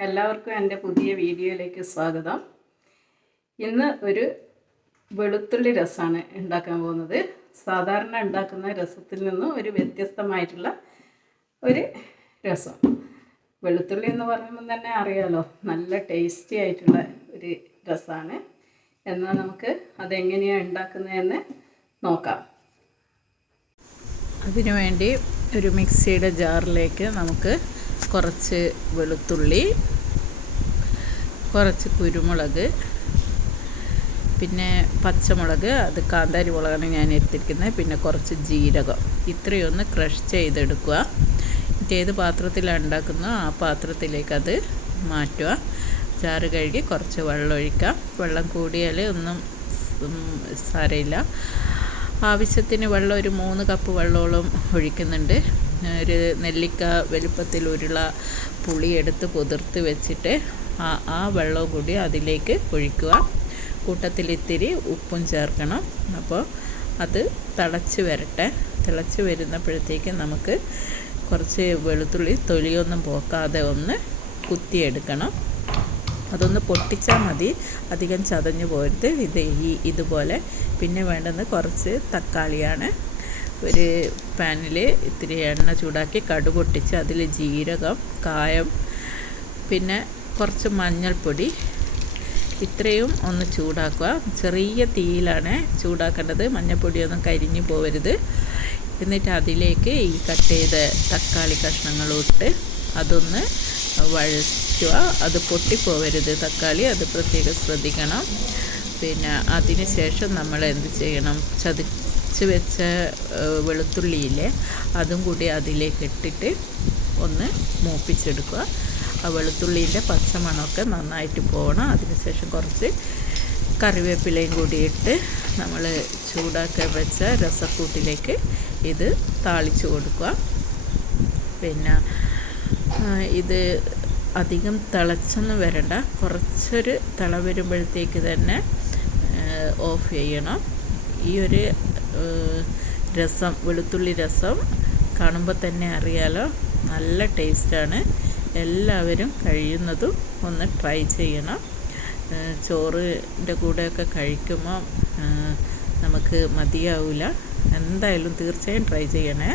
എല്ലാവർക്കും എന്റെ പുതിയ വീഡിയോയിലേക്ക് സ്വാഗതം. ഇന്ന് ഒരു വെളുത്തുള്ളി രസമാണ് ഉണ്ടാക്കാൻ പോകുന്നത്. സാധാരണ ഉണ്ടാക്കുന്ന രസത്തിൽ നിന്നും ഒരു വ്യത്യസ്തമായിട്ടുള്ള ഒരു രസം. വെളുത്തുള്ളി എന്ന് പറയുമ്പോൾ തന്നെ അറിയാലോ നല്ല ടേസ്റ്റി ആയിട്ടുള്ള ഒരു രസമാണ്. എന്നാൽ നമുക്ക് അതെങ്ങനെയാണ് ഉണ്ടാക്കുന്നതെന്ന് നോക്കാം. അതിനുവേണ്ടി ഒരു മിക്സിയുടെ ജാറിലേക്ക് നമുക്ക് കുറച്ച് വെളുത്തുള്ളി കുറച്ച് കുരുമുളക് പിന്നെ പച്ചമുളക് അത് കാന്താരി മുളകാണ് ഞാൻ എടുത്തിരിക്കുന്നത്. പിന്നെ കുറച്ച് ജീരകം. ഇത്രയും ഒന്ന് ക്രഷ് ചെയ്തെടുക്കുക. ഏത് പാത്രത്തിലാണ് ഉണ്ടാക്കുന്നോ ആ പാത്രത്തിലേക്ക് അത് മാറ്റുക. ചാറ് കഴുകി കുറച്ച് വെള്ളം ഒഴിക്കാം. വെള്ളം കൂടിയാൽ ഒന്നും സാരയില്ല ആവശ്യത്തിന് വെള്ളം ഒരു മൂന്ന് കപ്പ് വെള്ളമോളം ഒഴിക്കുന്നുണ്ട്. ഒരു നെല്ലിക്ക വലുപ്പത്തിൽ ഉരുള പുളി എടുത്ത് കുതിർത്ത് വെച്ചിട്ട് ആ ആ വെള്ളവും കൂടി അതിലേക്ക് ഒഴിക്കുക. കൂട്ടത്തിൽ ഇത്തിരി ഉപ്പും ചേർക്കണം. അപ്പോൾ അത് തിളച്ച് വരട്ടെ. തിളച്ച് വരുന്നപ്പോഴത്തേക്ക് നമുക്ക് കുറച്ച് വെളുത്തുള്ളി തൊലിയൊന്നും പോക്കാതെ ഒന്ന് കുത്തിയെടുക്കണം. അതൊന്ന് പൊട്ടിച്ചാൽ മതി. അധികം ചതഞ്ഞു പോരുത്. ഇത് ഈ ഇതുപോലെ. പിന്നെ വേണ്ടുന്ന കുറച്ച് തക്കാളിയാണ്. ഒരു പാനിൽ ഇത്തിരി എണ്ണ ചൂടാക്കി കടു പൊട്ടിച്ച് അതിൽ ജീരകം കായം പിന്നെ കുറച്ച് മഞ്ഞൾപ്പൊടി. ഇത്രയും ഒന്ന് ചൂടാക്കുക. ചെറിയ തീയിലാണ് ചൂടാക്കേണ്ടത്. മഞ്ഞൾപ്പൊടിയൊന്നും കരിഞ്ഞു പോവരുത്. എന്നിട്ട് അതിലേക്ക് ഈ കട്ട് ചെയ്ത തക്കാളി കഷ്ണങ്ങളും ഇട്ട് അതൊന്ന് വഴറ്റുക. അത് പൊട്ടിപ്പോവരുത് തക്കാളി. അത് പ്രത്യേകം ശ്രദ്ധിക്കണം. പിന്നെ അതിന് ശേഷം നമ്മൾ എന്ത് ചെയ്യണം? ചതിച്ച് വെച്ച വെളുത്തുള്ളിയില്ലേ അതും കൂടി അതിലേക്ക് ഇട്ടിട്ട് ഒന്ന് മൂപ്പിച്ചെടുക്കുക. ആ വെളുത്തുള്ളീന്റെ പച്ചമണമൊക്കെ നന്നായിട്ട് പോകണം. അതിനുശേഷം കുറച്ച് കറിവേപ്പിലയും കൂടി ഇട്ട് നമ്മൾ ചൂടാക്കി വെച്ച രസക്കൂട്ടിലേക്ക് ഇത് താളിച്ച് കൊടുക്കുക. പിന്നെ ഇത് അധികം തിളച്ചൊന്നും വരണ്ട. കുറച്ചൊരു തിള വരുമ്പോഴത്തേക്ക് തന്നെ ഓഫ് ചെയ്യണം. ഈ ഒരു രസം വെളുത്തുള്ളി രസം കാണുമ്പോൾ തന്നെ അറിയാലോ. നല്ല ടേസ്റ്റാണ്. എല്ലാവരും കഴിയുന്നതും ഒന്ന് ട്രൈ ചെയ്യണം. ചോറിന്റെ കൂടെയൊക്കെ കഴിക്കുമ്പോൾ നമുക്ക് മതിയാവില്ല എന്തായാലും തീർച്ചയായും ട്രൈ ചെയ്യണേ.